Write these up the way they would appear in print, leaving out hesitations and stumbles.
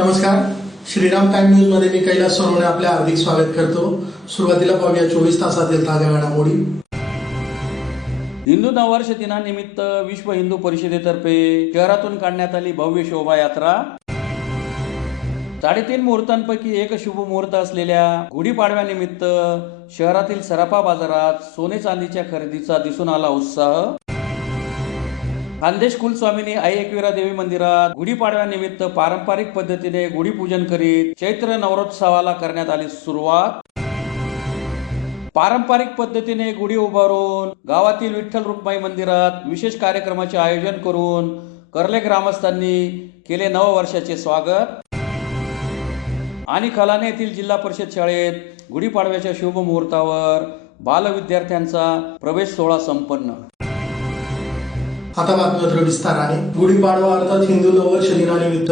नमस्कार, Shriram time news मध्ये मी कैलास सोनवणे आपले हार्दिक स्वागत करतो। सुरुवातीला पाहूया 24 तासातील ताज्या घडामोडी। हिंदू नववर्ष दिनानिमित्त विश्व हिंदू परिषदेतर्फे शहरातून काढण्यात आली भव्य शोभायात्रा। 3.5 मुहूर्तांपैकी एक शुभ मुहूर्त असलेल्या गुढीपाडव्यानिमित्त शहरातील सराफा बाजारात सोने चांदीच्या खरेदीचा दिसून आला उत्साह। खानदेश कुलस्वामिनी आई एकविरा देवी मंदिरात गुढीपाडव्यानिमित्त पारंपरिक पद्धतीने गुढीपूजन करीत चैत्र नवरोत्सवाला करण्यात आली सुरुवात। पारंपरिक पद्धतीने गुढी उभारून गावातील विठ्ठल रुक्माई मंदिरात विशेष कार्यक्रमाचे आयोजन करून कर्ले ग्रामस्थांनी केले नववर्षाचे स्वागत। आणि खलाने येथील जिल्हा परिषद शाळेत गुढीपाडव्याच्या शुभ मुहूर्तावर बाल विद्यार्थ्यांचा प्रवेश सोहळा संपन्न। आता बातमीपत्र विस्ताराने। गुढीपाडवा अर्थात हिंदू नववर्ष दिनानिमित्त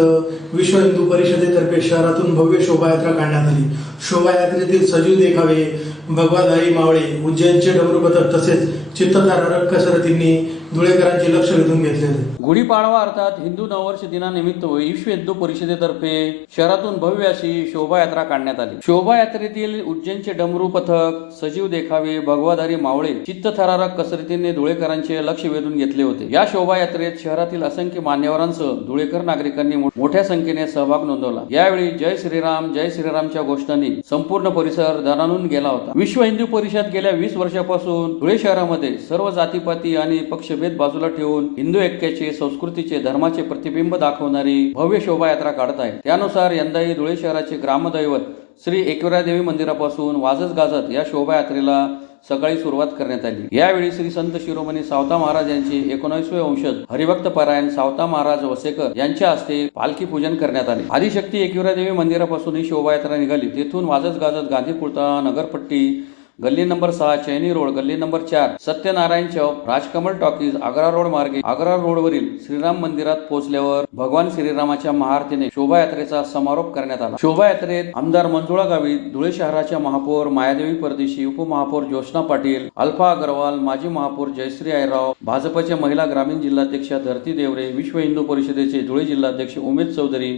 विश्व हिंदू परिषदेतर्फे शहरातून भव्य शोभायात्रा काढण्यात आली। शोभायात्रेतील सजीव देखावे, भगवाधारी मावळे, उज्जैनचे डमरू पथक तसेच चित्तथरारक कसरतींनी धुळेकरांचे लक्ष वेधून घेतले। गुढीपाडवा अर्थात हिंदू नववर्ष दिनानिमित्त विश्व हिंदू परिषदेतर्फे शहरातून भव्य अशी शोभायात्रा काढण्यात आली। शोभायात्रेतील उज्जैनचे डमरू पथक, सजीव देखावे, भगवाधारी मावळे, चित्तथरारक कसरतींनी धुळेकरांचे लक्ष वेधून घेतले होते। या शोभायात्रेत शहरातील असंख्य मान्यवरांसह धुळेकर नागरिकांनी मोठ्या संख्येने सहभाग नोंदवला। यावेळी जय श्रीरामच्या घोषणांनी संपूर्ण परिसर दणाणून गेला होता। विश्व हिंदू परिषद गेल्या 20 वर्षापासून धुळे शहरामध्ये सर्व जातीपाती आणि पक्षभेद बाजूला ठेवून हिंदू ऐक्याचे, संस्कृतीचे, धर्माचे प्रतिबिंब दाखवणारी भव्य शोभायात्रा काढत आहे। त्यानुसार यंदाही धुळे शहराचे ग्रामदैवत श्री एकविरा देवी मंदिरापासून वाजत गाजत या शोभायात्रेला सकाळी सुरुवात करण्यात आली। यावेळी श्री संत शिरोमणी सावता महाराज यांचे 19वे वंशज हरिभक्त परायण सावता महाराज वसेकर यांच्या हस्ते पालखी पूजन करण्यात आले। आदिशक्ती एकविरा देवी मंदिरापासून ही शोभायात्रा निघाली। तेथून वाजत गाजत गांधी पुतळा, नगरपट्टी, गल्ली नंबर 6, चैनी रोड, गल्ली नंबर 4, सत्यनारायण चौक, राजकमल टॉकीज, आग्रा रोड मार्गे आग्रा रोडवरील श्रीराम मंदिरात पोहोचल्यावर भगवान श्रीरामाच्या महाआरतीने शोभायात्रेचा समारोप करण्यात आला। शोभायात्रेत आमदार मंजुळा गावित, धुळे शहराच्या महापौर मायादेवी परदेशी, उपमहापौर ज्योत्स्ना पाटील, अल्फा अग्रवाल, माजी महापौर जयश्री आयराव, भाजपच्या महिला ग्रामीण जिल्हाध्यक्षा धरती देवरे, विश्व हिंदू परिषदेचे धुळे जिल्हाध्यक्ष उमेश चौधरी,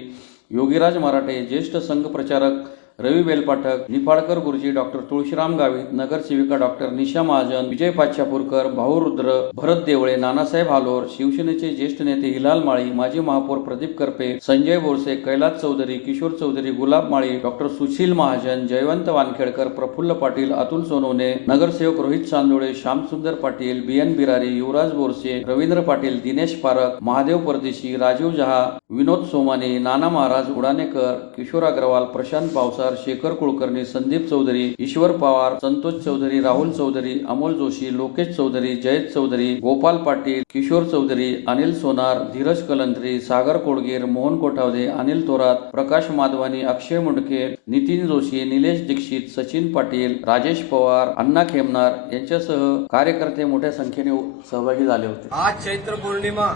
योगीराज मराठे, ज्येष्ठ संघ प्रचारक रवी बेलपाठक, निफाडकर गुरुजी, डॉक्टर तुळशीराम गावित, नगरसेविका डॉक्टर निशा महाजन, विजय पाच्यापूरकर, भाऊ रुद्र, भरत देवळे, नानासाहेब हालोर, शिवसेनेचे ज्येष्ठ नेते हिलाल माळी, माजी महापौर प्रदीप करपे, संजय बोरसे, कैलास चौधरी, किशोर चौधरी, गुलाब माळी, डॉक्टर सुशील महाजन, जयवंत वानखेडकर, प्रफुल्ल पाटील, अतुल सोनवणे, नगरसेवक रोहित चांदोळे, श्यामसुंदर पाटील, बीएन बिरारी, युवराज बोरसे, रवींद्र पाटील, दिनेश पारख, महादेव परदेशी, राजीव जहा, विनोद सोमाने, नाना महाराज उडानेकर, किशोर अग्रवाल, प्रशांत पावसार, शेखर कुलकर्णी, संदीप चौधरी, ईश्वर पवार, संतोष चौधरी, राहुल चौधरी, अमोल जोशी, लोकेश चौधरी, जयेश चौधरी, गोपाल पाटील, किशोर चौधरी, अनिल सोनार, धीरज कलंत्री, सागर कोडगीर, मोहन कोठावदे, अनिल थोरात, प्रकाश माधवानी, अक्षय मुंडके, नितीन जोशी, निलेश दीक्षित, सचिन पाटील, राजेश पवार, अण्णा खेमनार यांच्यासह कार्यकर्ते मोठ्या संख्येने सहभागी झाले होते। आज चैत्र पौर्णिमा,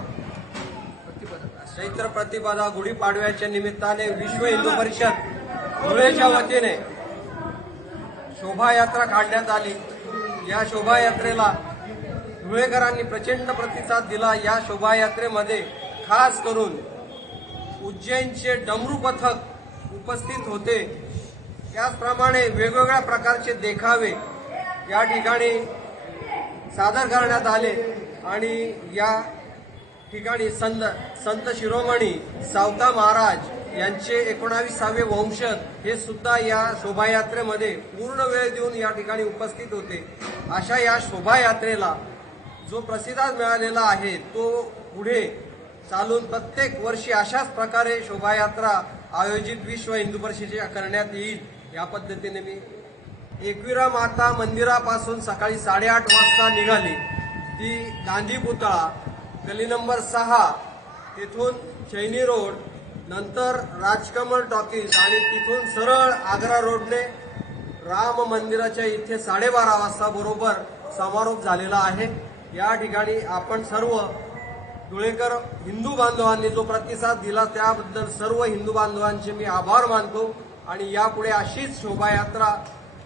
चैत्र प्रतिपदा, गुढीपाडव्याच्या निमित्ताने विश्व हिंदू परिषद धुळेच्या वतीने शोभायात्रा काढण्यात आली। या शोभायात्रेला धुळेकरांनी प्रचंड प्रतिसाद दिला। या शोभायात्रेमध्ये खास करून उज्जैनचे डमरू पथक उपस्थित होते। त्याचप्रमाणे वेगवेगळ्या प्रकारचे देखावे या ठिकाणी सादर करण्यात आले आणि या ठिकाणी संत शिरोमणी सावता महाराज यांचे 19वे वंशज हे सुद्धा या शोभायात्रेमध्ये पूर्ण वेळ देऊन या ठिकाणी उपस्थित होते। अशा या शोभायात्रेला जो प्रतिसाद मिळालेला आहे तो पुढे चालून प्रत्येक वर्षी अशाच प्रकारे शोभायात्रा आयोजित विश्व हिंदू परिषदेच्या करण्यात येईल। या पद्धतीने मी एकविरा माता मंदिरापासून सकाळी 8:30 वाजता निघाली। ती गांधी पुतळा, गली नंबर 6, तिथून चैनी रोड, नंतर राजकमल टॉकीज आणि तिथून सरळ आग्रा रोडने राम मंदिराच्या इथे 12:30 वाजता बरोबर समारोप झालेला आहे। या ठिकाणी आपण सर्व धुळेकर हिंदू बांधवांनी जो प्रतिसाद दिला त्याबद्दल सर्व हिंदू बांधवांचे मी आभार मानतो आणि यापुढे अशीच शोभायात्रा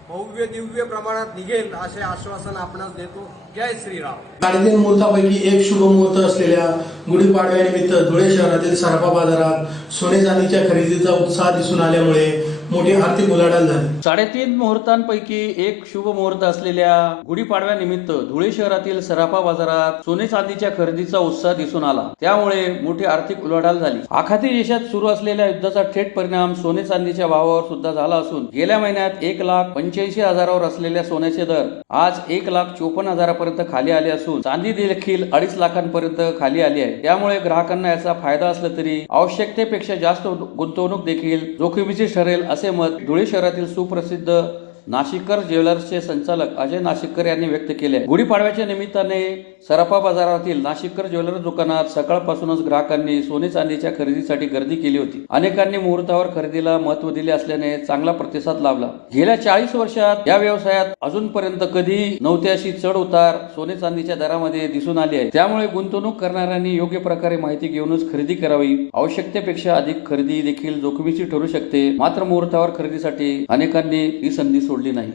भव्य दिव्य प्रमाणात निघेल असे आश्वासन आपणास देतो. जय श्रीराम. 3.5 मुहूर्तापैकी एक शुभ मुहूर्त असलेल्या गुढीपाडव्यानिमित्त धुळे शहरातील सराफा बाजारात सोने चांदीच्या खरेदीचा उत्साह दिसून आल्यामुळे मोठी आर्थिक उलाढाल झाली. 3.5 मुहूर्तांपैकी एक शुभ मुहूर्त असलेल्या गुढीपाडव्यानिमित्त धुळे शहरातील सराफा बाजारात सोने चांदीच्या खरेदीचा उत्साह दिसून आला. त्यामुळे मोठी आर्थिक उलाढाल झाली. आखाती देशात सुरू असलेल्या युद्धाचा थेट परिणाम सोने चांदीच्या भावावर सुद्धा झाला असून गेल्या महिन्यात 1,85,000वर असलेल्या सोन्याचे दर आज 1,54,000पर्यंत खाली आले असून चांदी देखील 2.5 लाखांपर्यंत खाली आली आहे. त्यामुळे ग्राहकांना याचा फायदा असला तरी आवश्यकतेपेक्षा जास्त गुंतवणूक देखील जोखमीची ठरेल असे मत धुळे शहरातील सुप्रसिद्ध नाशिककर ज्वेलर्सचे संचालक अजय नाशिककर यांनी व्यक्त केले. गुढीपाडव्याच्या निमित्ताने सराफा बाजारातील नाशिककर ज्वेलर्स दुकानात सकाळपासूनच ग्राहकांनी सोने चांदीच्या खरेदीसाठी गर्दी केली होती. अनेकांनी मुहूर्तावर खरेदीला महत्त्व दिले असल्याने चांगला प्रतिसाद लाभला. गेल्या 40 वर्षात या व्यवसायात अजूनपर्यंत कधी नव्हती अशी चढ उतार सोने चांदीच्या दरामध्ये दिसून आली आहे. त्यामुळे गुंतवणूक करणाऱ्यांनी योग्य प्रकारे माहिती घेऊनच खरेदी करावी. आवश्यकतेपेक्षा अधिक खरेदी देखील जोखमीची ठरू शकते. मात्र मुहूर्तावर खरेदीसाठी अनेकांनी ही संधी सोडली नाही.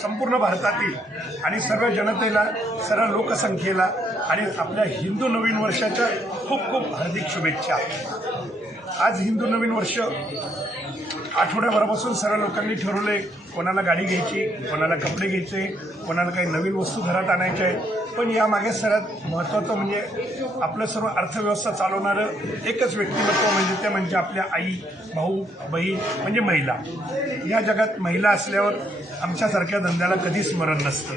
संपूर्ण भारतातील आणि सर्व जनतेला, सर्व लोकसंख्येला आणि आपल्या हिंदू नवीन वर्षाच्या खूप खूप हार्दिक शुभेच्छा. आज हिंदू नवीन वर्ष आठवड्याभरापासून सर्व लोकांनी ठरवले, कोणाला गाडी घ्यायची, कोणाला कपडे घ्यायचे, कोणाला काही नवीन वस्तू घरात आणायच्या आहे. पण यामागे सर्वात महत्त्वाचं म्हणजे आपलं सर्व अर्थव्यवस्था चालवणारं एकच व्यक्तिमत्व म्हणजे ते म्हणजे आपल्या आई, भाऊ, बहीण म्हणजे महिला. या जगात महिला असल्यावर आमच्यासारख्या धंद्याला कधीच स्मरण नसतं.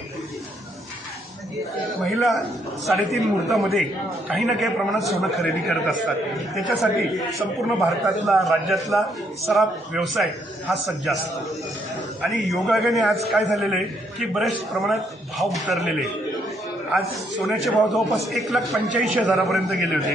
महिला 3.5 मुहूर्तामध्ये काही ना काही प्रमाणात सोनं खरेदी करत असतात. त्याच्यासाठी संपूर्ण भारतातला, राज्यातला सराफ व्यवसाय हा सज्ज असतो. आणि योगायोगाने आज काय झालेलं आहे की बऱ्याच प्रमाणात भाव उतरलेले. आज सोन्याचे भाव जवळपास 1,85,000पर्यंत गेले होते.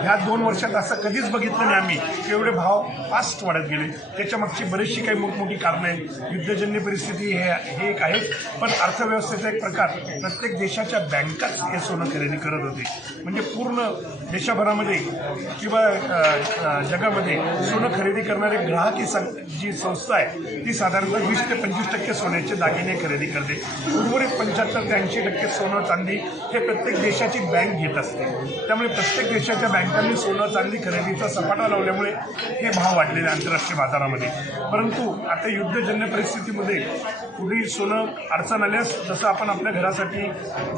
ह्या 2 वर्षात असं कधीच बघितलं नाही आम्ही की एवढे भाव फास्ट वाढत गेले. त्याच्यामागची बरीचशी काही मोठमोठी कारणं आहेत. युद्धजन्य परिस्थिती हे एक आहे. पण अर्थव्यवस्थेचा एक प्रकार, प्रत्येक देशाच्या बँकाच हे सोनं खरेदी करत होते. म्हणजे पूर्ण देशाभरामध्ये किंवा जगामध्ये सोनं खरेदी करणारे ग्राहक ही जी संस्था आहे ती साधारणतः 20 ते 25% सोन्याचे दागिने खरेदी करते. उर्वरित 75 ते 80% सोनं चांदी हे प्रत्येक देशाची बँक घेत असते. त्यामुळे प्रत्येक देशाच्या बँकांनी सोनं चांदी खरेदीचा सपाटा लावल्यामुळे हे भाव वाढलेले आंतरराष्ट्रीय बाजारामध्ये. परंतु आता युद्धजन्य परिस्थितीमध्ये कुठेही सोनं अडचण आल्यास जसं आपण आपल्या घरासाठी,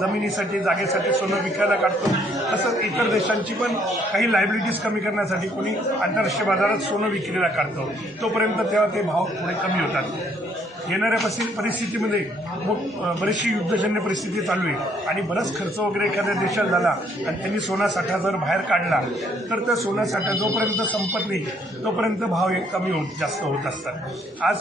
जमिनीसाठी, जागेसाठी सोनं विकायला काढतो, तसंच इतर देशांची पण काही लायबिलिटीज कमी करण्यासाठी कोणी आंतरराष्ट्रीय बाजारात सोनं विक्रीला काढतो. तोपर्यंत तेव्हा ते भाव थोडे कमी होतात. येणाऱ्या परिस्थितीमध्ये बरीचशी युद्धजन्य परिस्थिती चालू आहे आणि बराच खर्च वगैरे एखाद्या देशात झाला आणि त्यांनी सोना साठा जर बाहेर काढला तर त्या सोना साठा जोपर्यंत संपत नाही तोपर्यंत भाव कमी जास्त होत असतात. आज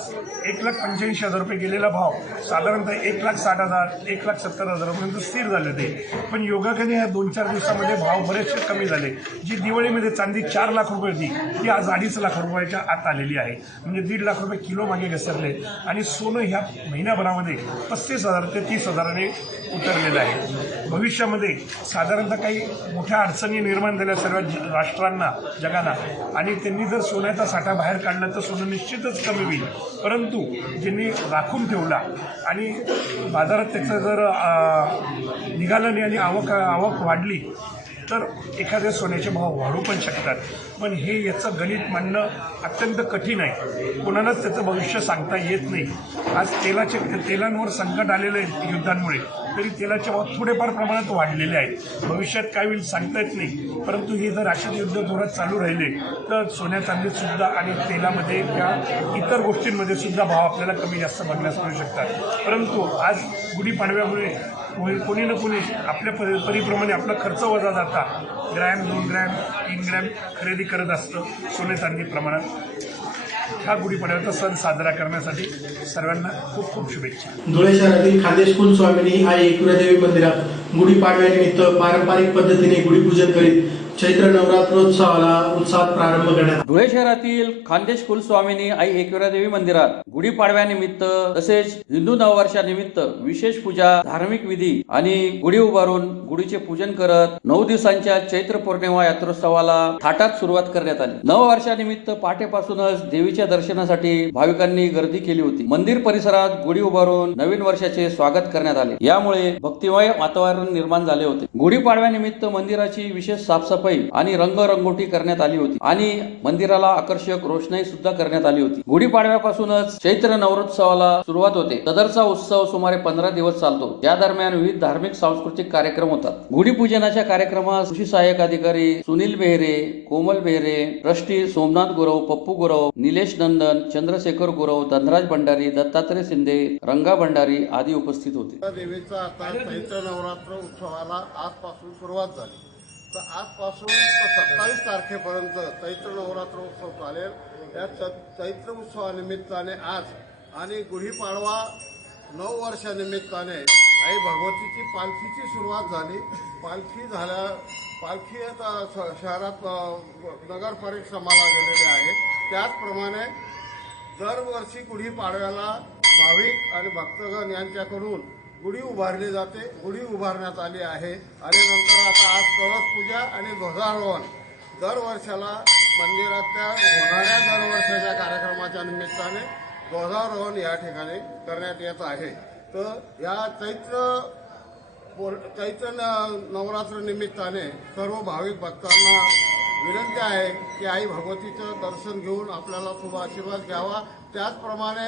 1,85,000 गेलेला भाव साधारणतः 1,60,000, 1,70,000पर्यंत स्थिर झाले ते. पण योगाकडे ह्या 2-4 दिवसामध्ये भाव बरेचसे कमी झाले. जी दिवाळीमध्ये चांदी 4 लाख रुपये होती ती आज 2.5 लाख रुपयाच्या आत आलेली आहे. म्हणजे 1.5 लाख रुपये किलो मागे घसरले. आणि सोनं ह्या महिन्याभरामध्ये 35,000 ते 30,000ने उतरलेलं आहे. भविष्यामध्ये साधारणतः काही मोठ्या अडचणी निर्माण झाल्या सर्व राष्ट्रांना, जगाला, आणि त्यांनी जर सोन्याचा साठा बाहेर काढला तर सोनं निश्चितच कमी होईल. परंतु ज्यांनी राखून ठेवला आणि बाजारात त्याचं जर निघालं नाही आणि आवक वाढली तर एखाद्या सोन्याचे भाव वाढू पण शकतात. पण हे याचं गणित मांडणं अत्यंत कठीण आहे. कोणालाच त्याचं भविष्य सांगता येत नाही. आज तेलांवर संकट आलेलं आहे युद्धांमुळे, तरी तेलाचे भाव थोडेफार प्रमाणात वाढलेले आहेत. भविष्यात काय होईल सांगता येत नाही. परंतु हे जर अशीच युद्ध जोरात चालू राहिले तर सोन्या चांदीत सुद्धा आणि तेलामध्ये किंवा इतर गोष्टींमध्ये सुद्धा भाव आपल्याला कमी जास्त बघण्यास मिळू शकतात. परंतु आज गुढीपाडव्यामुळे कोणी ना कोणी आपल्या परीप्रमाणे आपला खर्च वजा जाता ग्रॅम, 2 ग्रॅम, 3 ग्रॅम खरेदी करत असतं सोने चांदी प्रमाणात. हा गुढीपाडव्याचा सण साजरा करण्यासाठी सर्वांना खूप खूप शुभेच्छा. धुळे शहरातील खानदेश कुलस्वामिनी आई एकविरादेवी मंदिरात गुढीपाडव्यानिमित्त पारंपरिक पद्धतीने गुढीपूजन करीत चैत्र नवरात्रोत्सवाला उत्साहात प्रारंभ करण्यात आला. धुळे शहरातील खानदेश कुलस्वामिनी आई एकविरा देवी मंदिरात गुढीपाडव्यानिमित्त तसेच हिंदू नववर्षानिमित्त विशेष पूजा, धार्मिक विधी आणि गुढी उभारून गुढीचे पूजन करत 9 दिवसांच्या चैत्र पौर्णिमा यात्रोत्सवाला थाटात सुरुवात करण्यात आली. नववर्षानिमित्त पहाटेपासूनच देवीच्या दर्शनासाठी भाविकांनी गर्दी केली होती. मंदिर परिसरात गुढी उभारून नवीन वर्षाचे स्वागत करण्यात आले. यामुळे भक्तिमय वातावरण निर्माण झाले होते. गुढीपाडव्यानिमित्त मंदिराची विशेष साफसफाई आणि रंगरंगोटी करण्यात आली होती आणि मंदिराला आकर्षक रोषणाई सुद्धा करण्यात आली होती. गुढीपाडव्यापासूनच चैत्र नवरोत्सवाला सुरुवात होते. सदरचा उत्सव सुमारे 15 दिवस चालतो. या दरम्यान विविध धार्मिक सांस्कृतिक कार्यक्रम होतात. गुढीपूजनाच्या कार्यक्रमात कृषी सहाय्यक अधिकारी सुनील बेहरे, कोमल बेहरे, ट्रस्टी सोमनाथ गुरव, पप्पू गुरव, निलेश नंदन, चंद्रशेखर गुरव, धनराज भंडारी, दत्तात्रय शिंदे, रंगा भंडारी आदी उपस्थित होते. देवीचा आता चैत्र नवरात्र उत्सवाला आजपासून सुरुवात झाली. तर आजपासून 27 तारखेपर्यंत चैत्र नवरात्र उत्सव चालेल. या चैत्र उत्सवानिमित्ताने आज आणि गुढीपाडवा 9 वर्षानिमित्ताने आई भगवतीची पालखीची सुरुवात झाली. पालखी आता शहरात नगरपरिक्रमाला गेलेली आहे. त्याचप्रमाणे दरवर्षी गुढीपाडव्याला भाविक आणि भक्तगण यांच्याकडून गुढी उभारली जाते. गुढी उभारण्यात आली आहे आणि नंतर आता आज कळस पूजा आणि ध्वजारोहण दरवर्षाला मंदिरातल्या होणाऱ्या दरवर्षाच्या कार्यक्रमाच्या निमित्ताने ध्वजारोहण या ठिकाणी करण्यात येत आहे. तर या चैत्र नवरात्र निमित्ताने सर्व भाविक भक्तांना विनंती आहे की आई भगवतीचं दर्शन घेऊन आपल्याला शुभ आशीर्वाद घ्यावा. त्याचप्रमाणे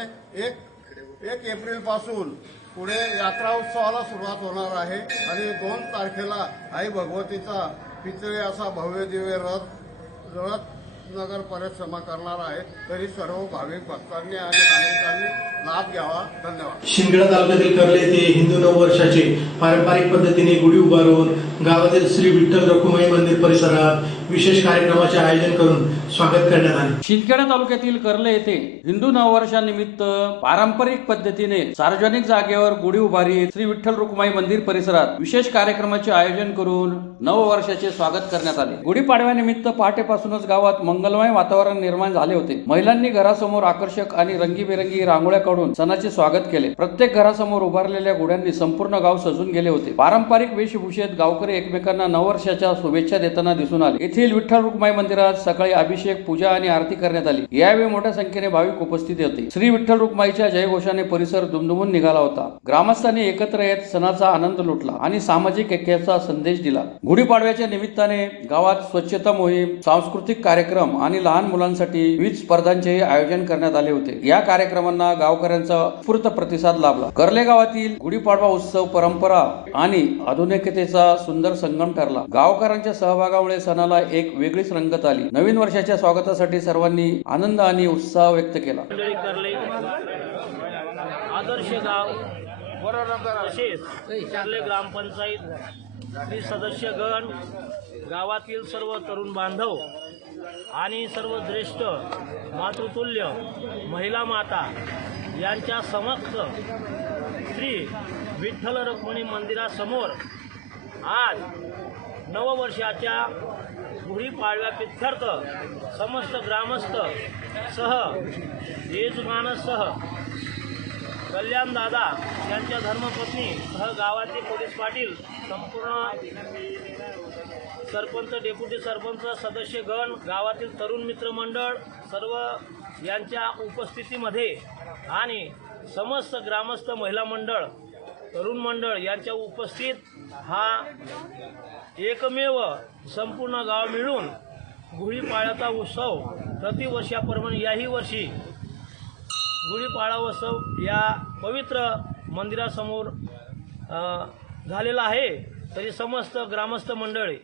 1 एप्रिलपासून पुढे यात्रा उत्सवाला सुरुवात होणार आहे आणि 2 तारखेला आई भगवतीचा पितळे असा भव्य दिव्य रथ नगर परिक्रमा करणार आहे. तरी सर्व भाविक भक्तांनी आणि नागरिकांनी लाभ घ्यावा. धन्यवाद. शिंदखेडा तालुक्यातील कर्ले येथे हिंदू नववर्षाचे पारंपरिक पद्धतीने गुढी उभारून गावातील श्री विठ्ठल रखुमाई मंदिर परिसरात विशेष कार्यक्रमाचे आयोजन करून स्वागत करण्यात आले. शिंदखेडा तालुक्यातील कर्ले येथे हिंदू नववर्षानिमित्त पारंपरिक पद्धतीने सार्वजनिक जागेवर गुढी उभारीत श्री विठ्ठल रखुमाई मंदिर परिसरात विशेष कार्यक्रमाचे आयोजन करून नववर्षाचे स्वागत करण्यात आले. गुढीपाडव्यानिमित्त पहाटेपासूनच गावात मंगलमय वातावरण निर्माण झाले होते. महिलांनी घरासमोर आकर्षक आणि रंगीबेरंगी रांगोळ्या काढून सणाचे स्वागत केले. प्रत्येक घरासमोर उभारलेल्या गुढ्यांनी संपूर्ण गाव सजून गेले होते. पारंपरिक वेशभूषेत गावकरी एकमेकांना नववर्षाच्या शुभेच्छा देताना दिसून आले. येथील विठ्ठल रखुमाई मंदिरात सकाळी अभिषेक, पूजा आणि आरती करण्यात आली. यावेळी मोठ्या संख्येने भाविक उपस्थित होते. श्री विठ्ठल रखुमाईच्या जयघोषाने परिसर दुमदुमून निघाला होता. ग्रामस्थांनी एकत्र येत सणाचा आनंद लुटला आणि सामाजिक ऐक्याचा संदेश दिला. गुढीपाडव्याच्या निमित्ताने गावात स्वच्छता मोहीम, सांस्कृतिक कार्यक्रम आणि लहान मुलांसाठी विविध स्पर्धांचेही आयोजन करण्यात आले होते. या कार्यक्रमांना गावकऱ्यांचा उत्स्फूर्त प्रतिसाद लाभला. कर्ले गावातील गुढीपाडवा उत्सव परंपरा आणि आधुनिकतेचा सुंदर संगम ठरला. गावकऱ्यांच्या सहभागामुळे सणाला एक वेगळीच रंगत आली. नवीन वर्षाच्या स्वागतासाठी सर्वांनी आनंद आणि उत्साह व्यक्त केला. कर्ले आदर्श गाव तसेच कर्ले ग्रामपंचायत सदस्यगण, गावातील सर्व तरुण बांधव आणि सर्व ज्येष्ठ मातृतुल्य महिला माता यांच्या समक्ष श्री विठ्ठल रखुमाई मंदिरासमोर आज नववर्षाच्या गुढीपाडव्याप्रीत्यर्थ समस्त ग्रामस्थ सह यजमानसह कल्याणदादा यांच्या धर्मपत्नी सह गावाचे पोलीस पाटील, संपूर्ण सरपंच, डेप्युटी सरपंच, सदस्यगण, गावातील तरुण मित्रमंडळ सर्व यांच्या उपस्थितीमध्ये आणि समस्त ग्रामस्थ महिला मंडळ, तरुण मंडळ यांच्या उपस्थित हा एकमेव संपूर्ण गाव मिळून गुढीपाडव्याचा उत्सव प्रतिवर्षाप्रमाणे याही वर्षी गुढीपाडवा उत्सव या पवित्र मंदिरासमोर झालेला आहे. तरी समस्त ग्रामस्थ मंडळी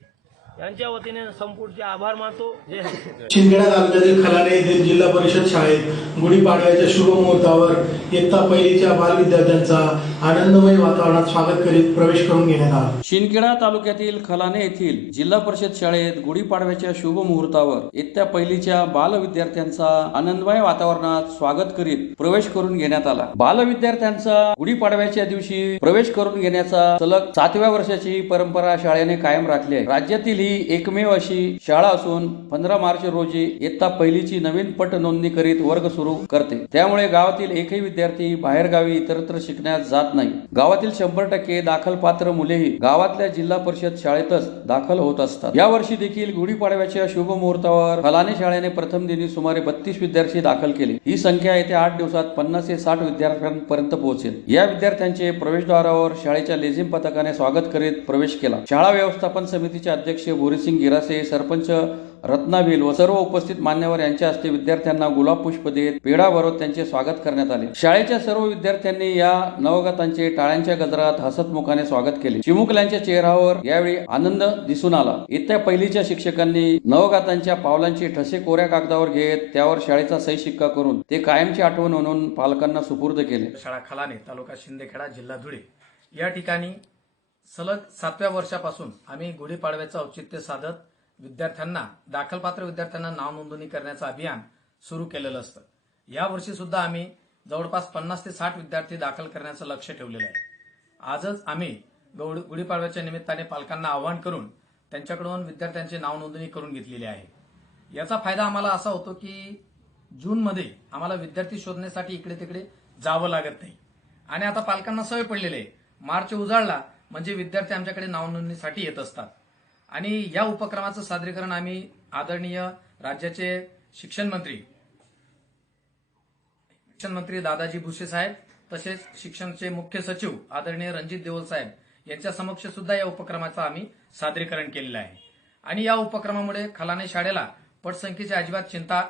यांच्या वतीने संपूर्णचे आभार मानतो. जय हिंद. शिंदखेडा तालुक्यातील खलाणे येथील जिल्हा परिषद शाळेत गुढीपाडव्याच्या शुभ मुहूर्तावर इयत्ता पहिलीच्या बालविद्यार्थ्यांचा आनंदमय वातावरणात स्वागत करीत प्रवेश करून घेण्यात आला. शिंदखेडा तालुक्यातील खलाणे येथील जिल्हा परिषद शाळेत गुढीपाडव्याच्या शुभ मुहूर्तावर इयत्ता पहिलीच्या बाल विद्यार्थ्यांचा आनंदमय वातावरणात स्वागत करीत प्रवेश करून घेण्यात आला. बाल विद्यार्थ्यांचा गुढीपाडव्याच्या दिवशी प्रवेश करून घेण्याचा सलग 7व्या वर्षाची परंपरा शाळेने कायम राखली आहे. राज्यातील ही ही एकमेव अशी शाळा असून 15 मार्च रोजी इयत्ता पहिलीची नवीन पट नोंदणी करीत वर्ग सुरू करते. त्यामुळे गावातील एकही विद्यार्थी बाहेरगावी इतरत्र शिकण्यास जात नाही. गावातील 100% दाखल पात्र मुलेही गावातल्या जिल्हा परिषद शाळेतच दाखल होत असतात. या वर्षी देखील गुढीपाडव्याच्या शुभ मुहूर्तावर खलाने शाळेने प्रथम दिनी सुमारे 32 विद्यार्थी दाखल केले. ही संख्या येत्या 8 दिवसात 50 ते 60 विद्यार्थ्यांपर्यंत पोहोचेल. या विद्यार्थ्यांचे प्रवेशद्वारावर शाळेच्या लेझिम पथकाने स्वागत करीत प्रवेश केला. शाळा व्यवस्थापन समितीचे अध्यक्ष भोरीसिंग गिरासे, सरपंच रत्नाबिल व सर्व उपस्थित मान्यवर यांच्या हस्ते विद्यार्थ्यांना गुलाब पुष्प देत पेढा भरवत त्यांचे स्वागत करण्यात आले. शाळेच्या सर्व विद्यार्थ्यांनी या नवगतांचे टाळ्यांच्या गजरात हसतमुखाने स्वागत केले. चिमुकल्यांच्या चेहऱ्यावर यावेळी आनंद दिसून आला. इयत्ता पहिलीच्या शिक्षकांनी नवगतांच्या पावलांचे ठसे कोऱ्या कागदावर घेत त्यावर शाळेचा सही शिक्का करून ते कायमची आठवण म्हणून पालकांना सुपूर्द केले. शाळा खलाने, तालुका शिंदखेडा, जिल्हा धुळे या ठिकाणी सलग 7व्या वर्षापासून आम्ही गुढीपाडव्याचं औचित्य साधत विद्यार्थ्यांना, दाखलपात्र विद्यार्थ्यांना नाव नोंदणी करण्याचं अभियान सुरू केलेलं असतं. या वर्षी सुद्धा आम्ही जवळपास 50 ते 60 विद्यार्थी दाखल करण्याचं लक्ष ठेवलेलं आहे. आजच आम्ही गुढीपाडव्याच्या निमित्ताने पालकांना आवाहन करून त्यांच्याकडून विद्यार्थ्यांची नाव नोंदणी करून घेतलेली आहे. याचा फायदा आम्हाला असा होतो की जूनमध्ये आम्हाला विद्यार्थी शोधण्यासाठी इकडे तिकडे जावं लागत नाही आणि आता पालकांना सवय पडलेली आहे. मार्च उजाडला म्हणजे विद्यार्थी आमच्याकडे नाव नोंदणीसाठी येत असतात आणि या उपक्रमाचं सादरीकरण आम्ही आदरणीय राज्याचे शिक्षण मंत्री दादाजी भुसे साहेब तसेच शिक्षणचे मुख्य सचिव आदरणीय रणजित देओल साहेब यांच्या समक्ष सुद्धा या उपक्रमाचं आम्ही सादरीकरण केलेलं आहे. आणि या उपक्रमामुळे खलाने शाळेला पटसंख्येची अजिबात चिंता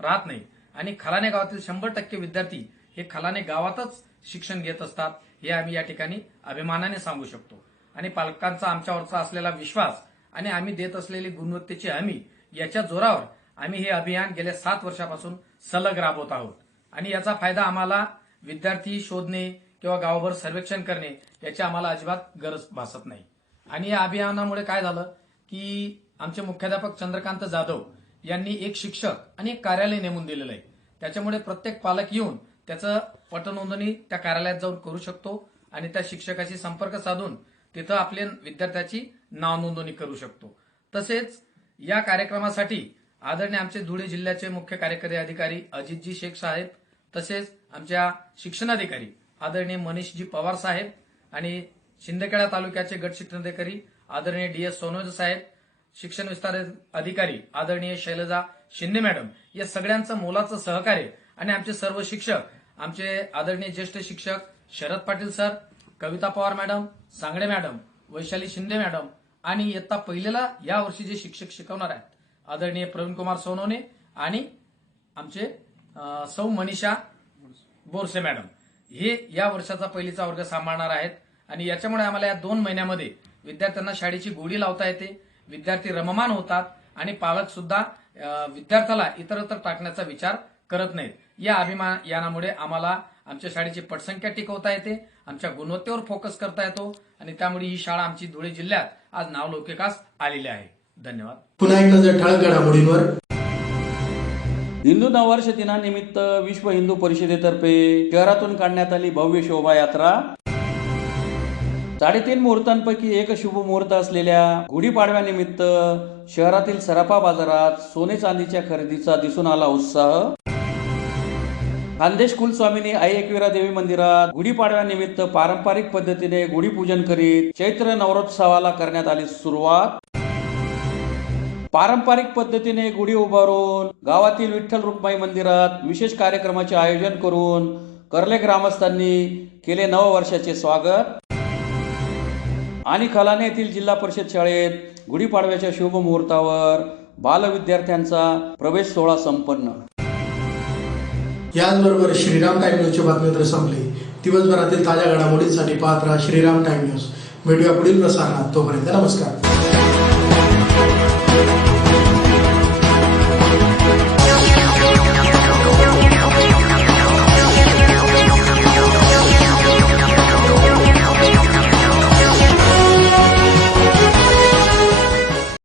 राहत नाही आणि खलाने गावातील 100% विद्यार्थी हे खलाने गावातच शिक्षण घेत असतात हे आम्ही या ठिकाणी अभिमानाने सांगू शकतो. आणि पालकांचा आमच्यावरचा असलेला विश्वास आणि आम्ही देत असलेली गुणवत्तेची हमी याच्या जोरावर आम्ही हे अभियान गेल्या 7 वर्षापासून सलग राबवत आहोत. आणि याचा फायदा आम्हाला विद्यार्थी शोधणे किंवा गावभर सर्वेक्षण करणे याची आम्हाला अजिबात गरज भासत नाही. आणि या अभियानामुळे काय झालं की आमचे मुख्याध्यापक चंद्रकांत जाधव यांनी एक शिक्षक आणि एक कार्यालय नेमून दिलेलं आहे. त्याच्यामुळे प्रत्येक पालक येऊन त्याचं पटनोंदणी त्या कार्यालयात जाऊन करू शकतो आणि त्या शिक्षकाशी संपर्क साधून तिथं आपल्या विद्यार्थ्याची नाव नोंदणी करू शकतो. तसेच या कार्यक्रमासाठी आदरणीय आमचे धुळे जिल्ह्याचे मुख्य कार्यकारी अधिकारी अजितजी शेख साहेब तसेच आमच्या शिक्षणाधिकारी आदरणीय मनीषजी पवार साहेब आणि शिंदखेडा तालुक्याचे गट शिक्षणाधिकारी आदरणीय DS सोनोज साहेब, शिक्षण विस्तार अधिकारी आदरणीय शैलजा शिंदे मॅडम या सगळ्यांचं मोलाचं सहकार्य आणि आमचे सर्व शिक्षक, आमचे आदरणीय ज्येष्ठ शिक्षक Sharad Patil sir, Kavita Pawar madam, Sangde madam, Vaishali Shinde madam आणि इयत्ता पहिलेला या वर्षी जे शिक्षक शिकवणार आहेत आदरणीय प्रवीण कुमार सोनवणे आणि आमचे सौ मनीषा बोरसे मॅडम हे या वर्षाचा पहिलीचा वर्ग सांभाळणार आहेत. आणि याच्यामुळे आम्हाला या 2 महिन्यामध्ये विद्यार्थ्यांना शाळेची गोडी लावता येते, विद्यार्थी रममान होतात आणि पालक सुद्धा विद्यार्थ्याला इतरत्र टाकण्याचा विचार करत नाहीत. या अभियानामुळे आम्हाला आमच्या शाळेची पटसंख्या टिकवता येते, आमच्या गुणवत्तेवर फोकस करता येतो आणि त्यामुळे ही शाळा आमची धुळे जिल्ह्यात आज नावलौकिकास आलेली आहे. धन्यवाद. पुन्हा एकदा जर ठळक घडामोडींवर. हिंदू नववर्ष दिनानिमित्त विश्व हिंदू परिषदेतर्फे शहरातून काढण्यात आली भव्य शोभायात्रा. 3.5 मुहूर्तांपैकी एक शुभ मुहूर्त असलेल्या गुढीपाडव्यानिमित्त शहरातील सराफा बाजारात सोने चांदीच्या खरेदीचा दिसून आला उत्साह. खानदेश कुलस्वामिनी आई एकविरा देवी मंदिरात गुढीपाडव्यानिमित्त पारंपरिक पद्धतीने गुढीपूजन करीत चैत्र नवरोत्सवाला करण्यात आली सुरुवात. पारंपरिक पद्धतीने गुढी उभारून गावातील विठ्ठल रुक्माई मंदिरात विशेष कार्यक्रमाचे आयोजन करून कर्ले ग्रामस्थांनी केले नववर्षाचे स्वागत. आणि खलाने येथील जिल्हा परिषद शाळेत गुढीपाडव्याच्या शुभ मुहूर्तावर बाल विद्यार्थ्यांचा प्रवेश सोहळा संपन्न. याचबरोबर श्रीराम टाइम न्यूजची बातमीपत्र संपली. दिवसभरातील ताज्या घडामोडींसाठी पाहत राहा श्रीराम टाइम न्यूज. भेटूया पुढील प्रसारणात. तोपर्यंत नमस्कार.